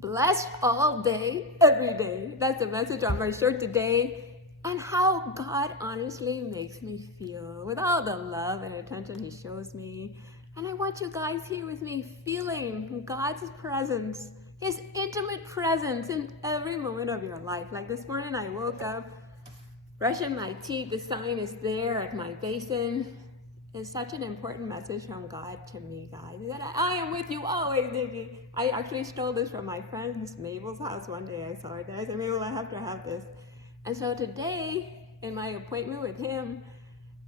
Blessed all day, every day. That's the message on my shirt today. And how God honestly makes me feel with all the love and attention He shows me. And I want you guys here with me feeling God's presence, His intimate presence in every moment of your life. Like this morning, I woke up, brushing my teeth. The sign is there at my basin. It's such an important message from God to me, guys. That I am with you always, Nikki. I actually stole this from my friend's Mabel's house one day. I saw it there. I said, Mabel, I have to have this. And so today, in my appointment with him,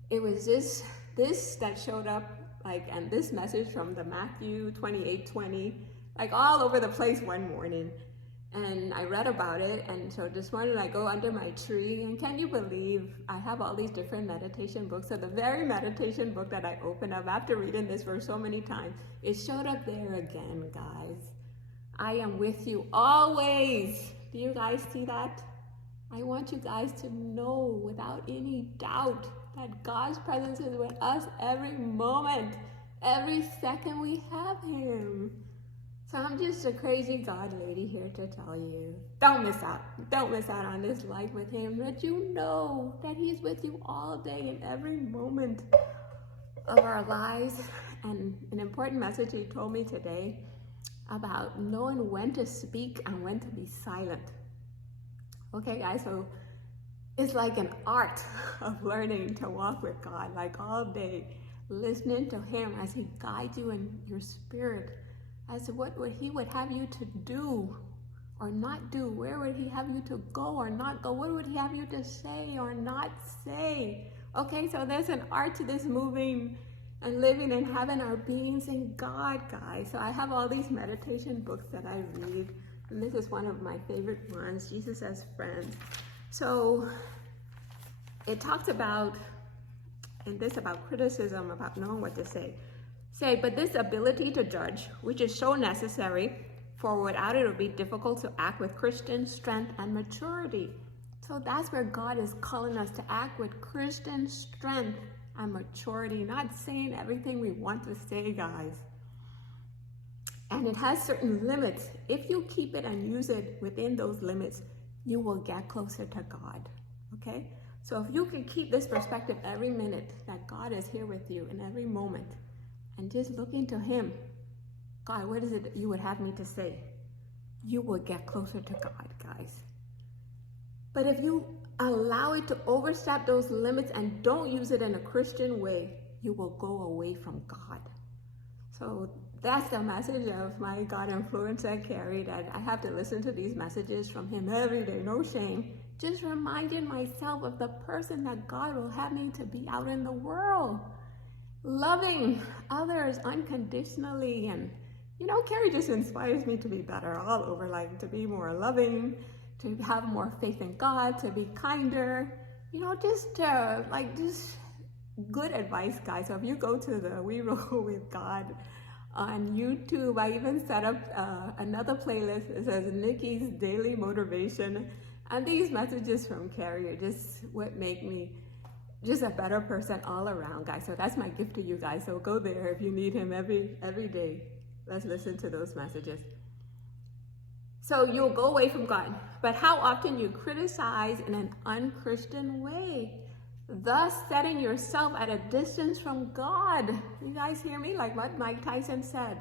it was this that showed up, and this message from the Matthew 28:20, all over the place one morning. And I read about it, and so this morning I go under my tree, and can you believe I have all these different meditation books? So the very meditation book that I opened up after reading this verse so many times, it showed up there again, guys. I am with you always. Do you guys see that? I want you guys to know without any doubt that God's presence is with us every moment, every second we have Him. So I'm just a crazy God lady here to tell you, don't miss out. Don't miss out on this life with Him. That you know that He's with you all day in every moment of our lives. And an important message He told me today about knowing when to speak and when to be silent. Okay, guys, so it's like an art of learning to walk with God, all day, listening to Him as He guides you in your spirit, as to what He would have you to do or not do. Where would He have you to go or not go? What would He have you to say or not say? Okay, so there's an art to this moving and living and having our beings in God, guys. So I have all these meditation books that I read, and this is one of my favorite ones, Jesus as Friend. So it talks about, in this, about criticism, about knowing what to say. But this ability to judge, which is so necessary, for without it would be difficult to act with Christian strength and maturity. So that's where God is calling us to act with Christian strength and maturity, not saying everything we want to say, guys. And it has certain limits. If you keep it and use it within those limits, you will get closer to God, okay? So if you can keep this perspective every minute, that God is here with you in every moment, and just looking to Him, God, what is it that you would have me to say? You will get closer to God, guys. But if you allow it to overstep those limits and don't use it in a Christian way, you will go away from God. So that's the message of my God influencer, Carrie, that I have to listen to these messages from Him every day, no shame. Just reminding myself of the person that God will have me to be out in the world. Loving others unconditionally. And, Carrie just inspires me to be better all over, to be more loving, to have more faith in God, to be kinder, just good advice, guys. So if you go to the We Roll with God on YouTube, I even set up another playlist. It says Nikki's Daily Motivation. And these messages from Carrie are just what make me just a better person all around, guys. So that's my gift to you guys. So go there if you need Him every day. Let's listen to those messages. So you'll go away from God, but how often you criticize in an unchristian way, thus setting yourself at a distance from God. You guys hear me? Like what Mike Tyson said.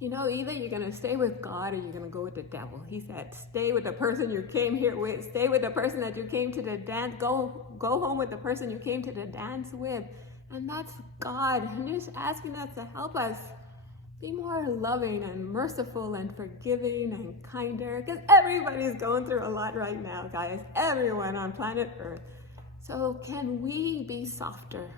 Either you're going to stay with God or you're going to go with the devil. He said, stay with the person you came here with. Stay with the person that you came to the dance. Go home with the person you came to the dance with. And that's God. And just asking us to help us be more loving and merciful and forgiving and kinder. Because everybody's going through a lot right now, guys. Everyone on planet Earth. So can we be softer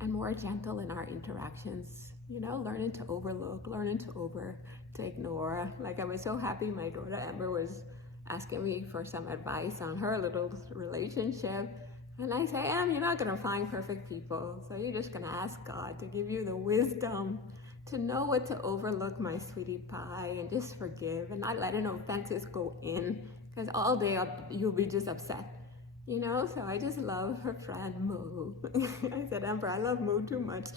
and more gentle in our interactions? Learning to overlook, learning to ignore. I was so happy my daughter Amber was asking me for some advice on her little relationship. And I say, Am, you're not going to find perfect people. So you're just going to ask God to give you the wisdom to know what to overlook, my sweetie pie, and just forgive and not letting offenses go in. Because all day you'll be just upset. So I just love her friend Mo. I said, Amber, I love Mo too much.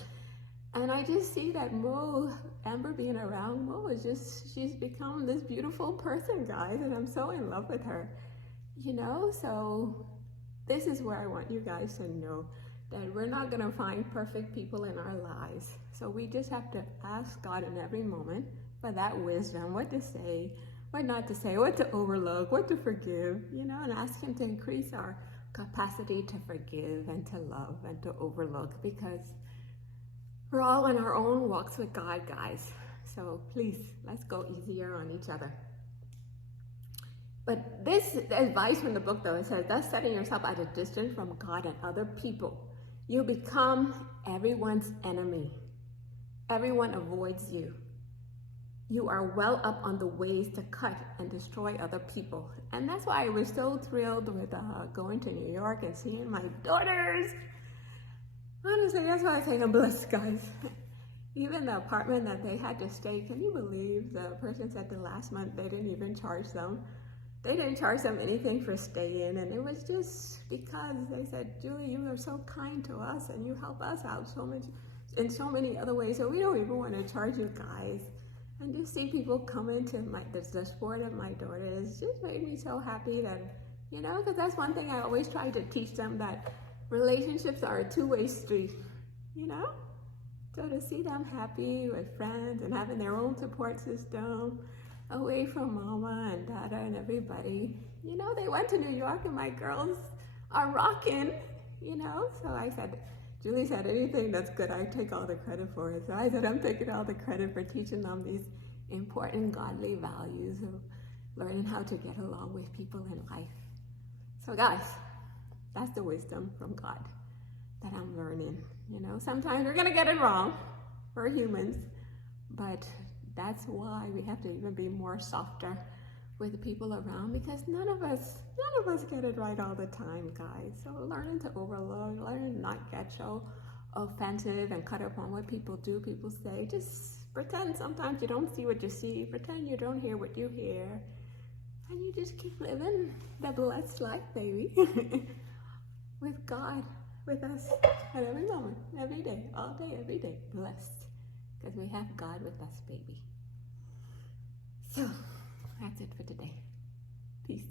And I just see that Mo, Amber being around Mo is just, she's become this beautiful person, guys, and I'm so in love with her, you know? So this is where I want you guys to know that we're not gonna find perfect people in our lives. So we just have to ask God in every moment for that wisdom, what to say, what not to say, what to overlook, what to forgive, you know, and ask Him to increase our capacity to forgive and to love and to overlook, because we're all in our own walks with God, guys. So please, let's go easier on each other. But this advice from the book, though, it says, thus setting yourself at a distance from God and other people, you become everyone's enemy. Everyone avoids you. You are well up on the ways to cut and destroy other people. And that's why I was so thrilled with going to New York and seeing my daughters. Honestly, that's why I say I'm blessed, guys. Even the apartment that they had to stay, can you believe the person said the last month they didn't even charge them? They didn't charge them anything for staying, and it was just because they said, Julie, you are so kind to us and you help us out so much in so many other ways, so we don't even want to charge you guys. And just see people come into the sport of my daughters just made me so happy that, you know, because that's one thing I always try to teach them, that relationships are a two-way street, you know? So to see them happy with friends and having their own support system, away from mama and dada and everybody. You know, they went to New York and my girls are rocking, you know? So I said, Julie said, anything that's good, I take all the credit for it. So I said, I'm taking all the credit for teaching them these important godly values of learning how to get along with people in life. So guys, that's the wisdom from God that I'm learning. You know, sometimes we're gonna get it wrong. We're humans, but that's why we have to even be more softer with the people around, because none of us get it right all the time, guys. So learning to overlook, learning to not get so offensive and cut up on what people do, people say. Just pretend sometimes you don't see what you see, pretend you don't hear what you hear, and you just keep living the blessed life, baby. With God, with us at every moment, every day, all day, every day, blessed. Because we have God with us, baby. So, that's it for today. Peace.